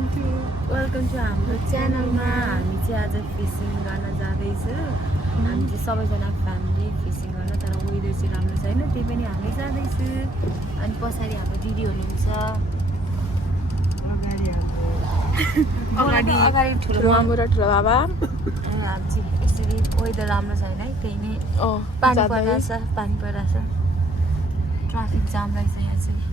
welcome to हाम्रो च्यानलमा हामी चाहिँ आज फिसिङ गर्न जाँदैछु हामी चाहिँ सबैजना फ्यामिली फिसिङ गर्न तर वेदर चाहिँ राम्रो छैन त्यही पनि हामी जाँदैछु अनि पछाडि हाम्रो दिदी हुनुहुन्छ अगाडि ठुलो मामु र ठुलो बाबा हामी चाहिँ यसरी वेदर राम्रो छैन है त्यही नै पानी परिरहेछ ट्राफिक जाम रहेछ यहाँ चाहिँ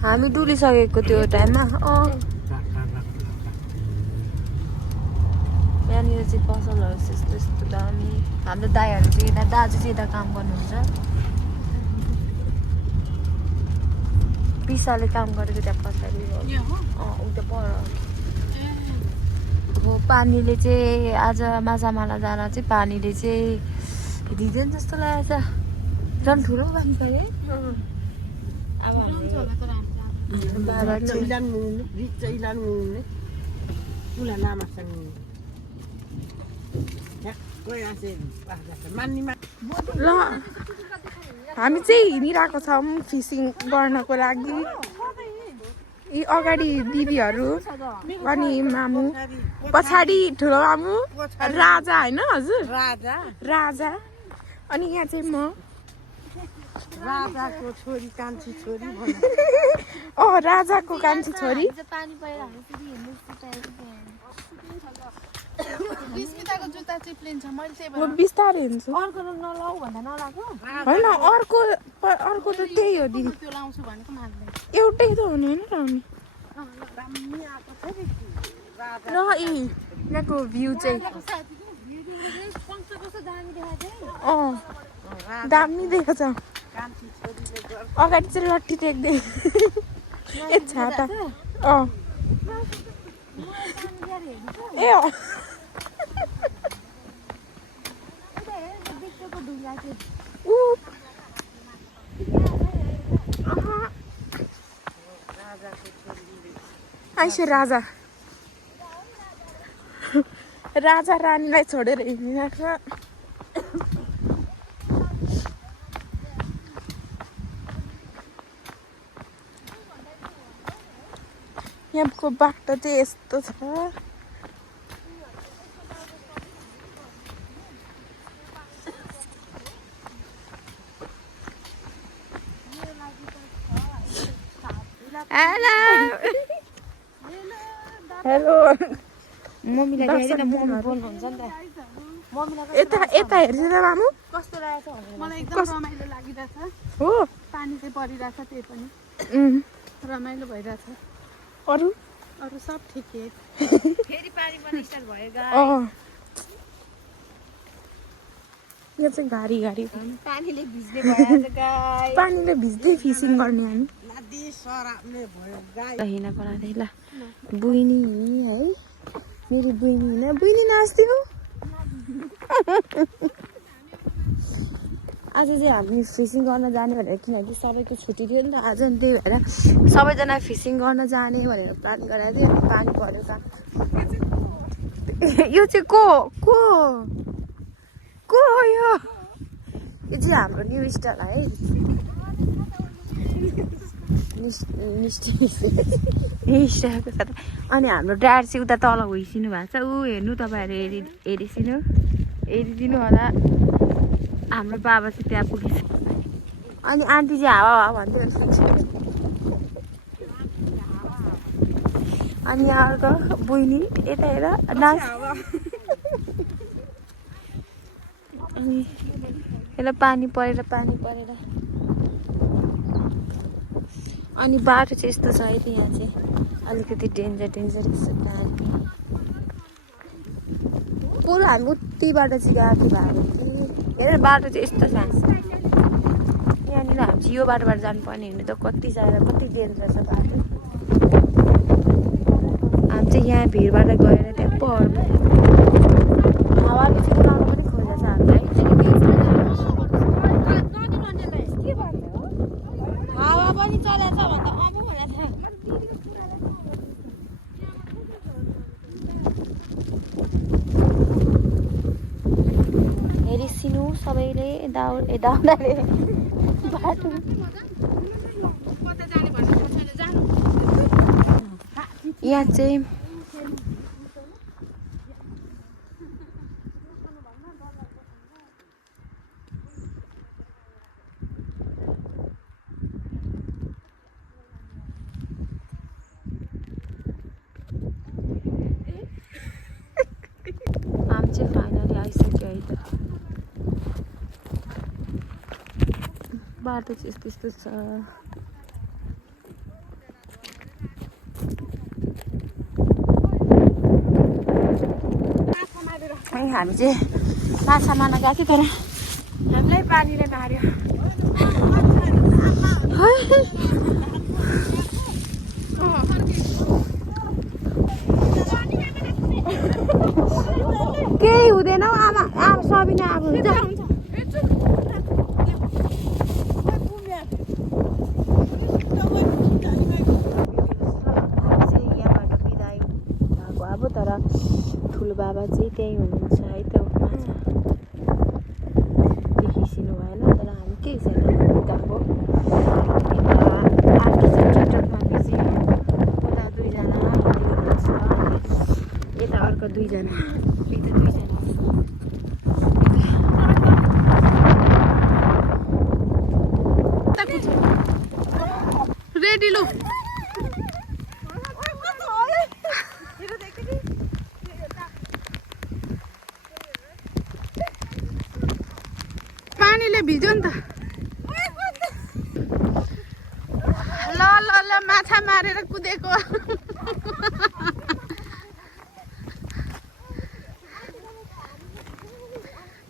हामी डुलिसकेको त्यो टाइममा यहाँनिर चाहिँ पसलहरू यस्तो यस्तो दामी हाम्रो दाईहरू चाहिँ यता दाजु चाहिँ यता काम गर्नुहुन्छ पिसाले काम गरेको त्यहाँ पछाडि उता पर हो पानीले चाहिँ आज माछा मार्न जान चाहिँ पानीले चाहिँ दिँदैन जस्तो लागेको छ झन् ठुलो पानी पऱ्यो अब ल हामी चाहिँ हिँडिरहेको छौँ फिसिङ गर्नको लागि यी अगाडि दिदीहरू अनि मामु पछाडि ठुलो मामु राजा होइन हजुर राजा अनि यहाँ चाहिँ म राजाको छोरी कान्छी छोरी राजाको कान्छी छोरी बिस्तारै हिँड्छु होइन अर्को त त्यही हो दिदी एउटै त हुने होइन र यहाँको भ्यू चाहिँ दामी देखेको छ अगाडि चाहिँ लट्ठी टेक्दै ए छाता ए आइसे राजा रानीलाई छोडेर हिँडिरहेको यहाँको बाटो चाहिँ यस्तो छ हेलो मम्मीलाई हेरेर मम्मी बोल्नुहुन्छ नि त यता हेर्छु त मामु कस्तो लागेको छ मलाई एकदम रमाइलो लागिरहेछ हो पानी चाहिँ परिरहेछ त्यही पनि रमाइलो भइरहेछ अरू सब ठिकै फेरि पानी पनि स्टार्ट भयो यो चाहिँ घारी पानीले भिज्ने भइरहेछ गाई पानीले भिज्दै फिसिङ गर्ने हामी नदी सराप्ने भयो गाई हिँड्न पराउँदै ल बुइनी है मेरो बुइनी नाच्दै हो आज चाहिँ हामी फिसिङ गर्न जाने भनेर किनभने सबैको छुट्टी थियो नि त आज अनि त्यही भएर सबैजना फिसिङ गर्न जाने भनेर प्लान गराएको थियो अनि पानी पऱ्यो कहाँ यो चाहिँ को हो यो चाहिँ हाम्रो न्यु स्टार है स्टारको साथ अनि हाम्रो ड्राइभर चाहिँ उता तल होइसिनु भएको छ ऊ हेर्नु तपाईँहरू हेरिदिनु होला हाम्रो बाबा चाहिँ त्यहाँ पुगेछ अनि आन्टी चाहिँ हावा भन्दै हुनुहुन्छ अनि यहाँ अर्को बुइनी यता हेर नाच अनि यसलाई पानी परेर अनि बाटो चाहिँ यस्तो छ है यहाँ चाहिँ अलिकति डेन्जर पुरा हामी उतिबाट चाहिँ गएको थियो भएको हेर बाटो चाहिँ यस्तो छ यहाँनिर हामी चाहिँ यो बाटोबाट जानुपर्ने हुने त कति डेन्जर छ बाटो हामी चाहिँ यहाँ भिरबाट गएर त्यहाँ पर्नु हावाले चाहिँ उडाउनु पनि खोजेको छ हामीलाई हावा पनि चलेको छ भन्दा अबो हुनेछ हेरिसिनु सबैले दाउनाले बाटो यहाँ चाहिँ हामी चाहिँ फाइनली आइसक्यो है त बाटो चाहिँ यस्तो छ हामी चाहिँ माछा मार्न गएको थियो तर हामीलाई पानीले मार्यो केही हुँदैन हौ आमा आमा सबिना अब हुन्छ अब तर ठुलो बाबा चाहिँ त्यहीँ हुनुहुन्छ है त माछा देखिसिनु भएन तर हामी केही छैन गएको आर्टिस्टमा बिजी उता दुईजना हुनुहुन्छ यता अर्को दुईजना रेडी लो पानीले भिज्यो नि त ल ल ल माछा मारेर कुदेको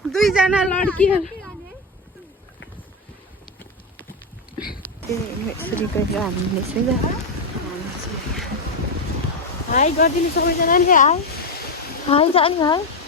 दुईजना लड्कीहरू हाई गरिदिनु सबैजनाले हाई हाई जाने हाई